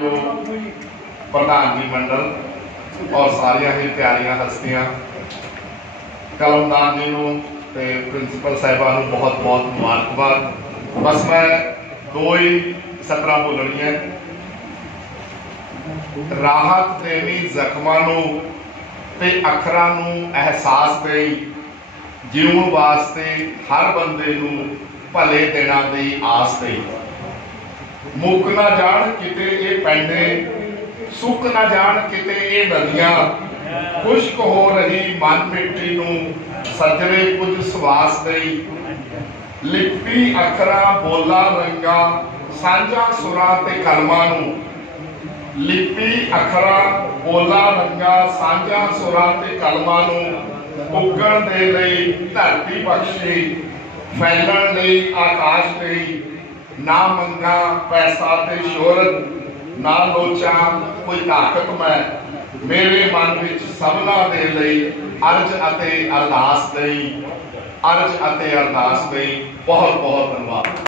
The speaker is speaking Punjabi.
ਜੋ ਪ੍ਰਧਾਨ ਜੀ ਮੰਡਲ ਔਰ ਸਾਰੀਆਂ ਹੀ ਪਿਆਰੀਆਂ ਹਸਤੀਆਂ, ਕਲਮਦਾਨ ਜੀ ਨੂੰ ਤੇ ਪ੍ਰਿੰਸੀਪਲ ਸਾਹਿਬਾਨ ਨੂੰ ਬਹੁਤ ਬਹੁਤ ਮੁਬਾਰਕਬਾਦ। ਬਸ ਮੈਂ ਦੋ ਹੀ ਸਤਰਾਂ ਬੋਲਣੀਆਂ ਰਾਹਤ ਦੇਣੀ ਜ਼ਖਮਾਂ ਨੂੰ ਤੇ ਅੱਖਰਾਂ ਨੂੰ ਅਹਿਸਾਸ ਦੇਈ, ਜਿਉਣ ਵਾਸਤੇ ਹਰ ਬੰਦੇ ਨੂੰ ਭਲੇ ਦਿਨਾਂ ਦੀ ਆਸ ਦੇਈ। ਮੁੱਕ ਨਾ ਜਾਣ ਕਿਤੇ ਇਹ ਸੁੱਕ ਨਾ ਜਾਣ ਕਿਤੇ ਇਹ ਨਦੀਆਂ। ਖੁਸ਼ਕ ਹੋ ਰਹੀ ਮਨ ਮਿੱਟੀ ਨੂੰ, ਸੱਜਰੇ ਕੁਝ ਸਵਾਸ ਦੇਈ। ਲਿਪੀ, ਅੱਖਰਾਂ, ਬੋਲਾਂ, ਰੰਗਾਂ, ਸਾਂਝਾ ਸੁਰਾਂ ਤੇ ਕਲਮਾਂ ਨੂੰ। ਲਿਪੀ, ਅੱਖਰਾਂ, ਬੋਲਾਂ, ਰੰਗਾਂ, ਸਾਂਝਾ ਸੁਰਾਂ ਤੇ ਕਲਮਾਂ ਨੂੰ ਉੱਗਣ ਦੇ ਲਈ ਧਰਤੀ ਬਖਸ਼ੀ, ਫੈਲਣ ਲਈ ਆਕਾਸ਼ ਲਈ ਨਾ ਮੰਗਾ, ਪੈਸਾ ਤੇ ਸ਼ੋਹਰਤ ਨਾ ਲੋਚਾਂ ਕੋਈ ਤਾਕਤ ਮੈਂ ਮੇਰੇ ਮਨ ਵਿੱਚ ਸਭਨਾ ਦੇ ਲਈ ਅਰਜ ਅਤੇ ਅਰਦਾਸ ਲਈ ਅਰਜ ਅਤੇ ਅਰਦਾਸ ਲਈ ਬਹੁਤ ਬਹੁਤ ਧੰਨਵਾਦ।